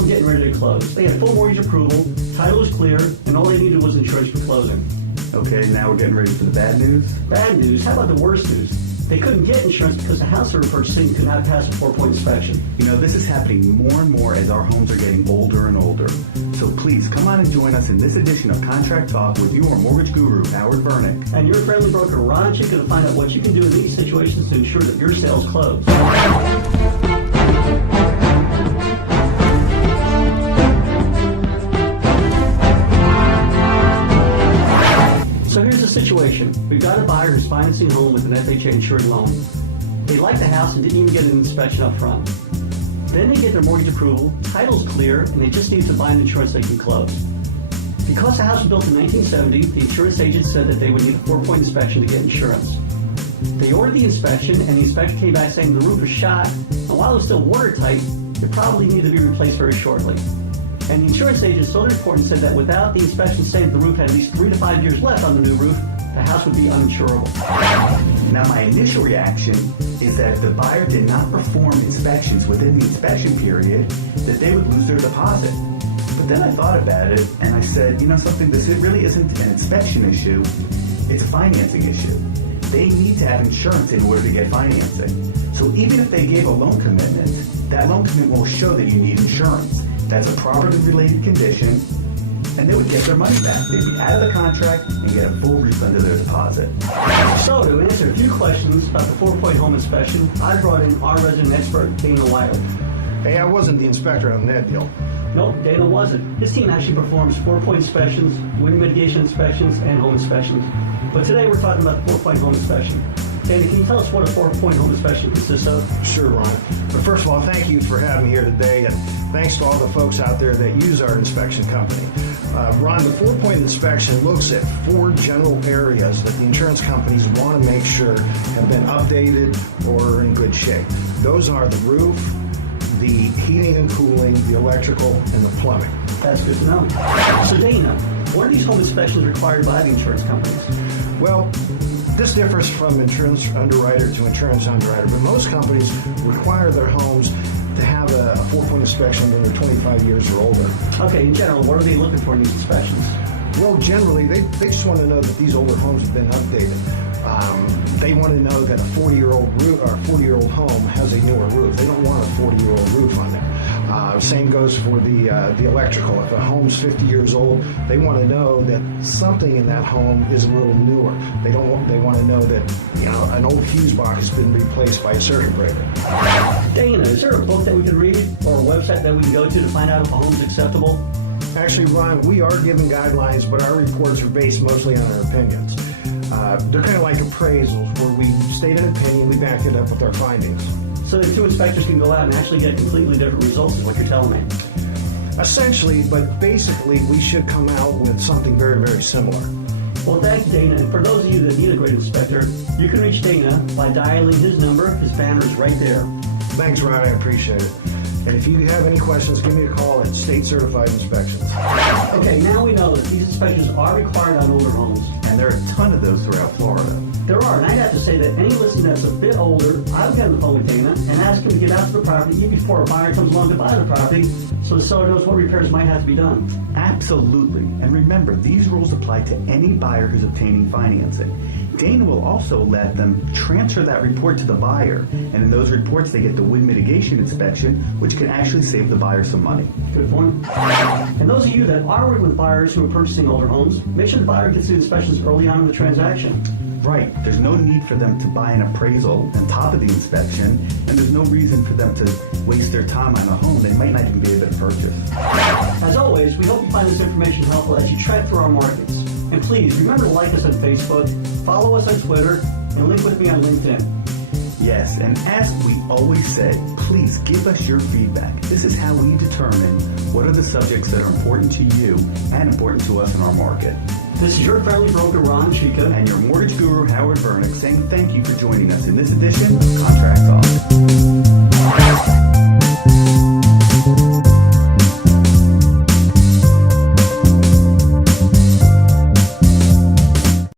were getting ready to close. They had full mortgage approval, title was clear, and all they needed was insurance for closing. Okay, now we're getting ready for the bad news. Bad news? How about the worst news? They couldn't get insurance because the house they were purchasing could not pass a 4-point inspection. You know, this is happening more and more as our homes are getting older and older. So please, come on and join us in this edition of Contract Talk with your mortgage guru, Howard Vernick. And your friendly broker, Ron Chica, to find out what you can do in these situations to ensure that your sales close. So here's the situation. We've got a buyer who's financing a home with an FHA insured loan. They like the house and didn't even get an inspection up front. Then they get their mortgage approval, title's clear, and they just need to buy an insurance they can close. Because the house was built in 1970, the insurance agent said that they would need a 4-point inspection to get insurance. They ordered the inspection, and the inspection came back saying the roof was shot, and while it was still watertight, it probably needed to be replaced very shortly. And the insurance agent saw the report and said that without the inspection saying the roof had at least 3 to 5 years left on the new roof, the house would be uninsurable. Now, my initial reaction is that if the buyer did not perform inspections within the inspection period, that they would lose their deposit. But then I thought about it, and I said, you know something, this really isn't an inspection issue, it's a financing issue. They need to have insurance in order to get financing. So even if they gave a loan commitment, that loan commitment will show that you need insurance. That's a property related condition, and they would get their money back. They'd be out of the contract and get a full refund of their deposit. So to answer a few questions about the 4-point home inspection, I brought in our resident expert, Dana Wiley. Hey, I wasn't the inspector on that deal. No, Dana wasn't. His team actually performs 4-point inspections, wind mitigation inspections, and home inspections. But today we're talking about the 4-point home inspection. Dana, can you tell us what a 4-point home inspection consists of? Sure, Ron. But first of all, thank you for having me here today, and thanks to all the folks out there that use our inspection company. Ron, the 4-point inspection looks at 4 general areas that the insurance companies want to make sure have been updated or are in good shape. Those are the roof, the heating and cooling, the electrical, and the plumbing. That's good to know. So Dana, what are these home inspections required by the insurance companies? Well, this differs from insurance underwriter to insurance underwriter, but most companies require their homes to have a 4-point inspection when they're 25 years or older. Okay, in general, what are they looking for in these inspections? Well, generally, they just want to know that these older homes have been updated. They want to know that a 40-year-old roof or a 40-year-old home has a newer roof. They don't want a 40-year-old roof on there. Same goes for the electrical. If a home's 50 years old, they want to know that something in that home is a little newer. They want to know that an old fuse box has been replaced by a circuit breaker. Dana, is there a book that we can read or a website that we can go to find out if a home's acceptable? Actually, Ron, we are giving guidelines, but our reports are based mostly on our opinions. They're kind of like appraisals where we state an opinion, we back it up with our findings. So the 2 inspectors can go out and actually get completely different results is what you're telling me. Essentially, but basically we should come out with something very, very similar. Well, thanks, Dana. And for those of you that need a great inspector, you can reach Dana by dialing his number. His banner is right there. Thanks, Ron. I appreciate it. And if you have any questions, give me a call at State Certified Inspections. Okay, now we know that these inspections are required on older homes. And there are a ton of those throughout Florida. There are, and I'd have to say that any listener that's a bit older, I'll get on the phone with Dana and ask him to get out to the property even before a buyer comes along to buy the property so the seller knows what repairs might have to be done. Absolutely. And remember, these rules apply to any buyer who's obtaining financing. Dana will also let them transfer that report to the buyer, and in those reports they get the wind mitigation inspection, which can actually save the buyer some money. Good point. And those of you that are working with buyers who are purchasing older homes, make sure the buyer gets the inspections early on in the transaction. Right. There's no need for them to buy an appraisal on top of the inspection, and there's no reason for them to waste their time on a home they might not even be able to purchase. As always, we hope you find this information helpful as you tread through our markets. And please, remember to like us on Facebook, follow us on Twitter, and link with me on LinkedIn. Yes, and as we always say, please give us your feedback. This is how we determine what are the subjects that are important to you and important to us in our market. This is your friendly broker, Ron Chica, and your mortgage guru, Howard Vernick, saying thank you for joining us in this edition of Contract Talk.